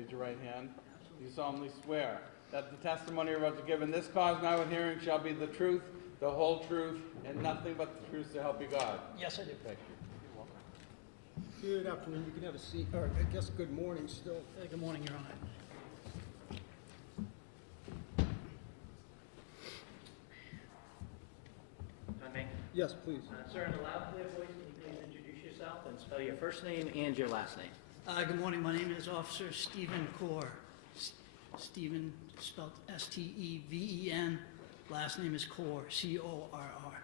Raise your right hand. Do you solemnly swear that the testimony you're about to give in this cause now in hearing shall be the truth, the whole truth, and nothing but the truth to help you God? Yes, I do. Thank you. You're welcome. Good afternoon. You can have a seat, or I guess good morning still. Good morning, Your Honor. If I may. Yes, please. Sir, in a loud, clear voice, can you please introduce yourself and spell your first name and your last name? Good morning. My name is Officer Stephen Corr. Stephen spelled S-T-E-V-E-N. Last name is Corr, C-O-R-R.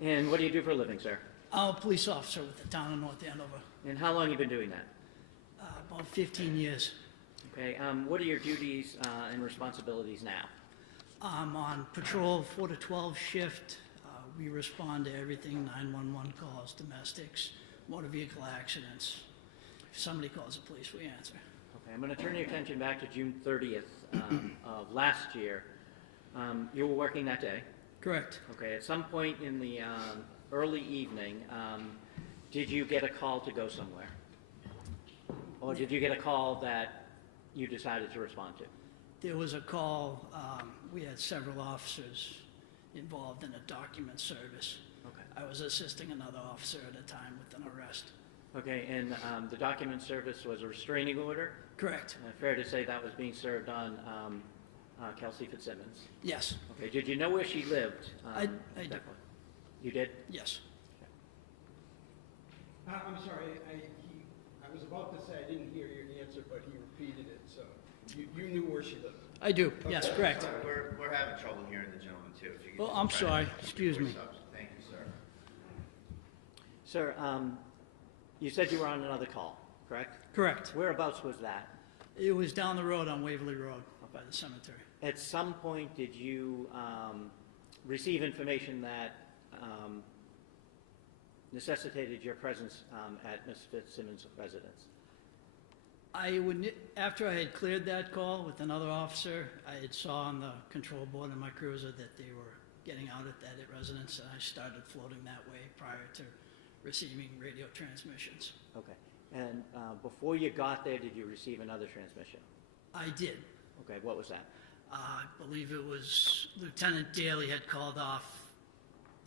And what do you do for a living, sir? I'm a police officer with the town of North Andover. And how long have you been doing that? About 15 years. Okay, what are your duties and responsibilities now? I'm on patrol 4 to 12 shift. We respond to everything, 911 calls, domestics, motor vehicle accidents. If somebody calls the police, we answer. Okay, I'm going to turn your attention back to June 30th of last year. You were working that day? Correct. Okay, at some point in the early evening, did you get a call to go somewhere? Or did you get a call that you decided to respond to? There was a call. We had several officers involved in a document service. Okay. I was assisting another officer at a time with an arrest. Okay, and the document service was a restraining order? Correct. Fair to say that was being served on Kelsey Fitzsimmons? Yes. Okay, did you know where she lived? I did. You did? Yes. I'm sorry, I was about to say I didn't hear your answer, but he repeated it, so you knew where she lived. I do. Yes, correct. We're having trouble hearing the gentleman too. If you could Well, just I'm try to sorry. keep your Excuse me. voice up. Thank you, sir. Sir, you said you were on another call, correct? Correct. Whereabouts was that? It was down the road on Waverly Road by the cemetery. At some point, did you receive information that necessitated your presence at Ms. Fitzsimmons' residence? After I had cleared that call with another officer, I had saw on the control board in my cruiser that they were getting out at that residence, and I started floating that way prior to receiving radio transmissions. Okay. And before you got there, did you receive another transmission? I did. Okay, what was that? I believe it was Lieutenant Daly had called off,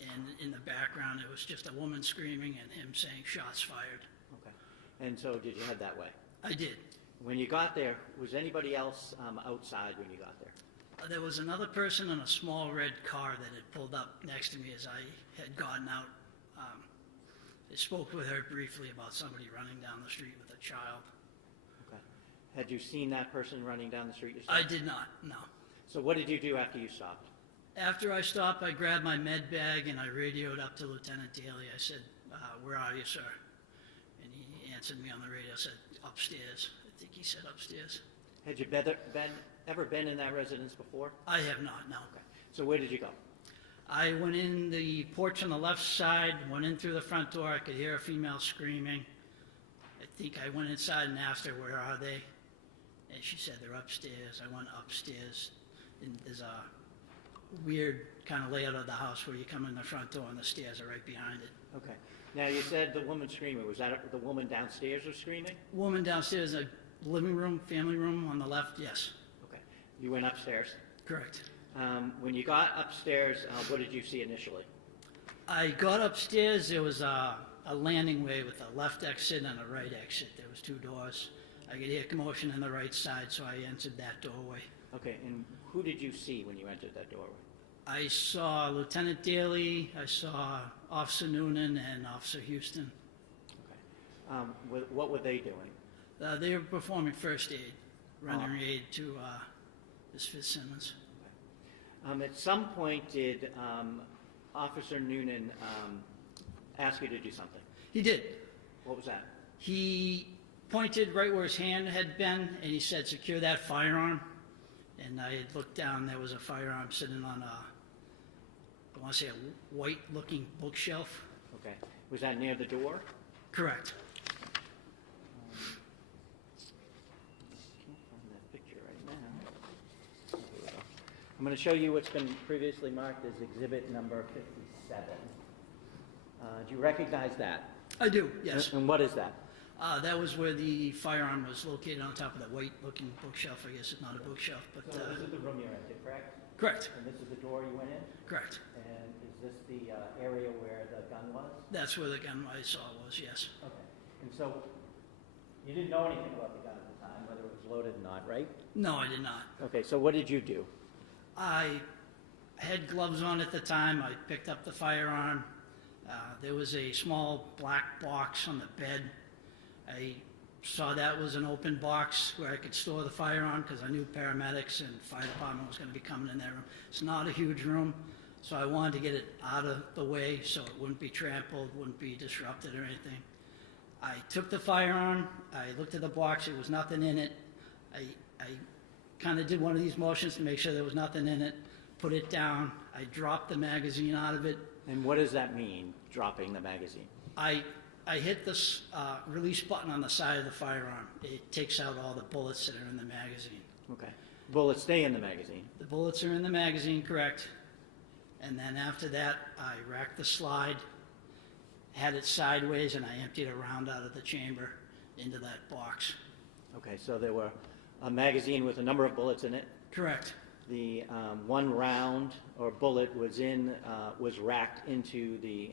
and in the background it was just a woman screaming and him saying shots fired. Okay. And so did you head that way? I did. When you got there, was anybody else outside when you got there? There was another person in a small red car that had pulled up next to me as I had gotten out. I spoke with her briefly about somebody running down the street with a child. Okay. Had you seen that person running down the street yourself? I did not, no. So what did you do after you stopped? After I stopped, I grabbed my med bag and I radioed up to Lieutenant Daly. I said, where are you, sir? And he answered me on the radio, said, upstairs. I think he said upstairs. Had you ever been in that residence before? I have not, no. Okay. So where did you go? I went in the porch on the left side, went in through the front door. I could hear a female screaming. I think I went inside and asked her, where are they? And she said, they're upstairs. I went upstairs, and there's a weird kind of layout of the house where you come in the front door and the stairs are right behind it. Okay. Now you said the woman screaming. Was that the woman downstairs was screaming? Woman downstairs, a living room, family room on the left, yes. Okay. You went upstairs. Correct. When you got upstairs, what did you see initially? I got upstairs, there was a landing way with a left exit and a right exit. There was two doors. I could hear commotion on the right side, so I entered that doorway. Okay, and who did you see when you entered that doorway? I saw Lieutenant Daly, I saw Officer Noonan and Officer Houston. Okay. What were they doing? They were performing first aid, rendering aid to Ms. Fitzsimmons. Okay. At some point, did Officer Noonan ask you to do something? He did. What was that? He pointed right where his hand had been, and he said, secure that firearm. And I had looked down, there was a firearm sitting on I want to say a white-looking bookshelf. Okay. Was that near the door? Correct. Can't find that picture right now. Here we go. I'm going to show you what's been previously marked as exhibit number 57. Do you recognize that? I do, yes. And what is that? That was where the firearm was located, on top of that white-looking bookshelf. I guess it's not a bookshelf, but, So this is the room you're in, correct? correct, And this is the door you went in? correct. And is this the area where the gun was? That's where the gun I saw was, yes. Okay. And so you didn't know anything about the gun at the time, whether it was loaded or not, right? No, I did not. Okay, so what did you do? I had gloves on at the time. I picked up the firearm. There was a small black box on the bed. I saw that was an open box where I could store the firearm because I knew paramedics and fire department was going to be coming in that room. It's not a huge room, so I wanted to get it out of the way so it wouldn't be trampled, wouldn't be disrupted or anything. I took the firearm. I looked at the box. There was nothing in it. I kind of did one of these motions to make sure there was nothing in it, put it down. I dropped the magazine out of it. And what does that mean, dropping the magazine? I hit this release button on the side of the firearm. It takes out all the bullets that are in the magazine. Okay. Bullets stay in the magazine. The bullets are in the magazine, correct. And then after that, I racked the slide, had it sideways, and I emptied a round out of the chamber into that box. Okay, so there were a magazine with a number of bullets in it. Correct. The one round or bullet was racked into the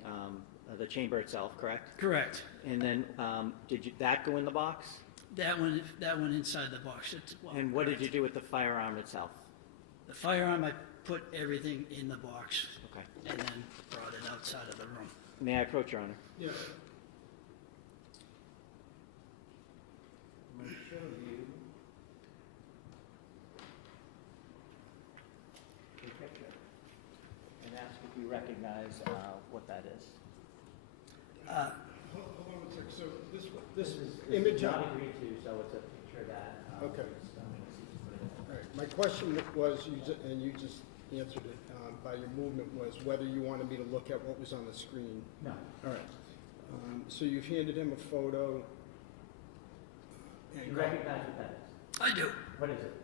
chamber itself, correct? Correct. And then did that go in the box? That went inside the box. And what did you do with the firearm itself? The firearm, I put everything in the box Okay. and then brought it outside of the room. May I approach, Your Honor? Yes. I'm going to show you a picture and ask if you recognize what that is. Hold on a second, so this image not on... agreed to, so it's a picture that... Okay. is, All right, my question was, and you just answered it by your movement, was whether you wanted me to look at what was on the screen. No. All right. So you've handed him a photo. Do you recognize what that is? I do. What is it?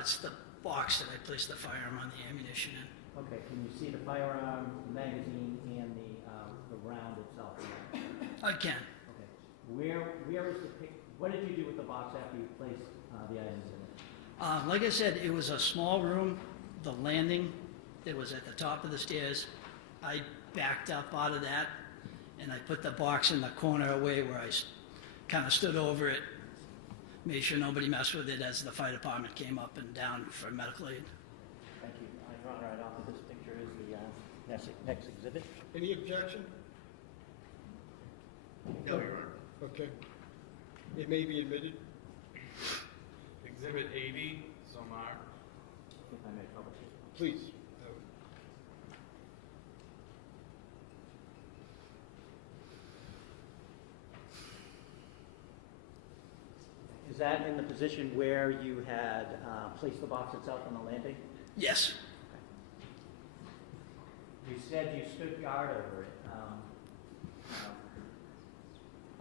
It's the box that I placed the firearm on the ammunition in. Okay, can you see the firearm, the magazine, and the round itself? I can. Okay. Where is the pic? What did you do with the box after you placed the items in it? Like I said, it was a small room. The landing that was at the top of the stairs, I backed up out of that, and I put the box in the corner away where I kind of stood over it, made sure nobody messed with it as the fire department came up and down for medical aid. Thank you. I drawn right off of this picture is the next exhibit. Any objection? No, Your Honor. Okay. It may be admitted. Exhibit 80, so marked. If I may publish it. Please. Is that in the position where you had placed the box itself on the landing? Yes. You said you stood guard over it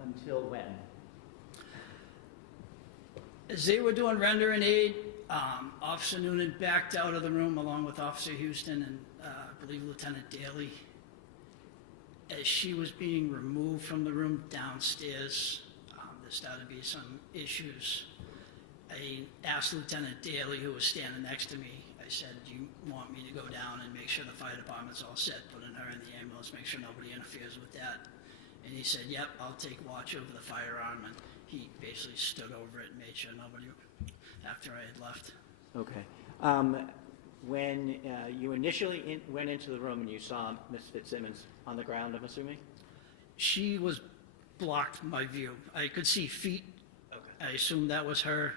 until when? As they were doing render and aid, Officer Noonan backed out of the room along with Officer Houston and I believe Lieutenant Daly. As she was being removed from the room downstairs, there started to be some issues. I asked Lieutenant Daly, who was standing next to me, I said, do you want me to go down and make sure the fire department's all set, putting her in the ambulance, make sure nobody interferes with that? And he said, yep, I'll take watch over the firearm. And he basically stood over it and made sure nobody, after I had left. Okay. When you initially went into the room and you saw Ms. Fitzsimmons on the ground, I'm assuming? She was blocked my view. I could see feet. Okay. I assumed that was her.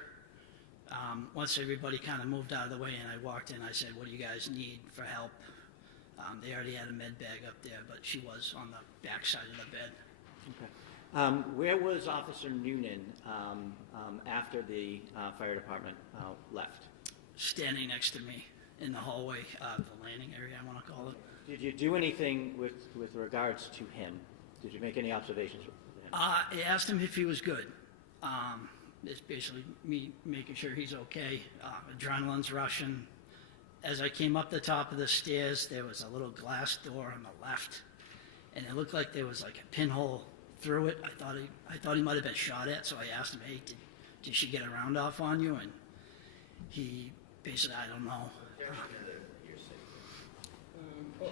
Once everybody kind of moved out of the way and I walked in, I said, what do you guys need for help? They already had a med bag up there, but she was on the back side of the bed. Okay. Where was Officer Noonan after the fire department left? Standing next to me in the hallway, the landing area, I want to call it. Did you do anything with regards to him? Did you make any observations with him? I asked him if he was good. It's basically me making sure he's okay. Adrenaline's rushing. As I came up the top of the stairs, there was a little glass door on the left, and it looked like there was like a pinhole through it. I thought he might have been shot at, so I asked him, hey, did she get a round off on you? And he basically, I don't know.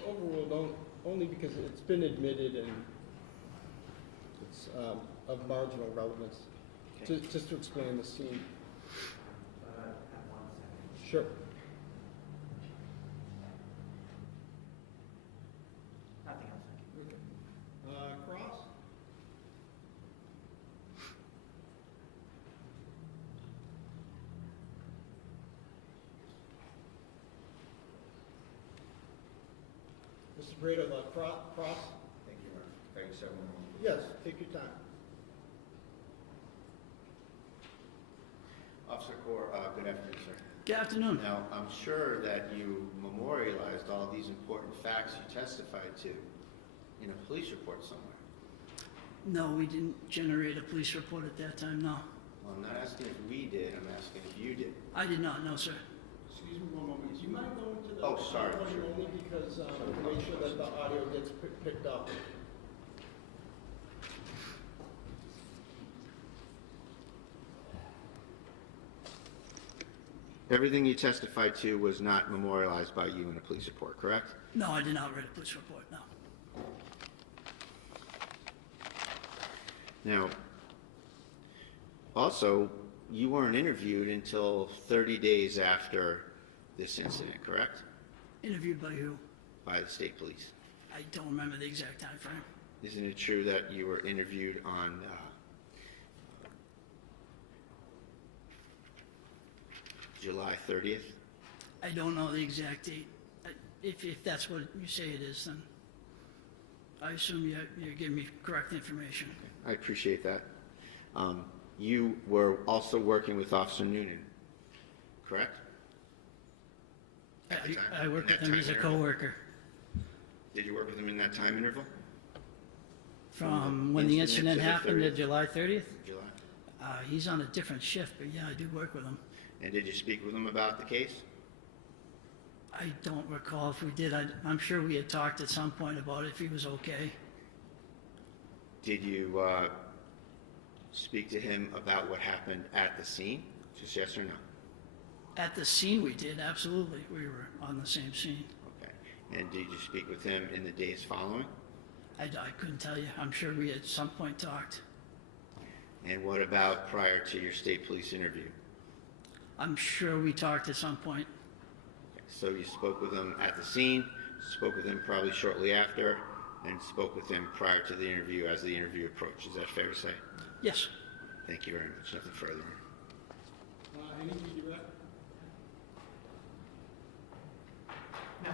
Overruled only because it's been admitted and it's of marginal relevance. Okay. Just to explain the scene. Sure. Nothing else. Cross? Mr. Brito, cross? Thank you, Mark. Thank you so much. Yes, take your time. Officer Corr, good afternoon, sir. Good afternoon. Now, I'm sure that you memorialized all these important facts you testified to in a police report somewhere. No, we didn't generate a police report at that time, no. Well, I'm not asking if we did, I'm asking if you did. I did not know, sir. Excuse me one moment. Do you mind going to the Oh, sorry. podium only because to make sure that the audio gets picked up? Everything you testified to was not memorialized by you in a police report, correct? No, I did not write a police report, no. Now, also, you weren't interviewed until 30 days after this incident, correct? Interviewed by who? By the state police. I don't remember the exact time frame. Isn't it true that you were interviewed on July 30th? I don't know the exact date. If that's what you say it is, then I assume you're giving me correct information. I appreciate that. You were also working with Officer Noonan, correct? At the time? I work In with that him, time he's a interval? coworker. Did you work with him in that time interval? From when the Incident incident to the happened to 30th? July 30th, July. he's on a different shift, but yeah, I do work with him. And did you speak with him about the case? I don't recall if we did. I'm sure we had talked at some point about if he was okay. Did you speak to him about what happened at the scene? Just yes or no? At the scene we did, absolutely. We were on the same scene. Okay. And did you speak with him in the days following? I couldn't tell you. I'm sure we at some point talked. And what about prior to your state police interview? I'm sure we talked at some point. Okay. So you spoke with him at the scene, spoke with him probably shortly after, and spoke with him prior to the interview as the interview approached. Is that fair to say? Yes. Thank you very much. Nothing further. Any feedback? No.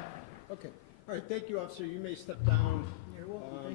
Okay. All right, thank you, officer. You may step down. You're welcome. Thank you.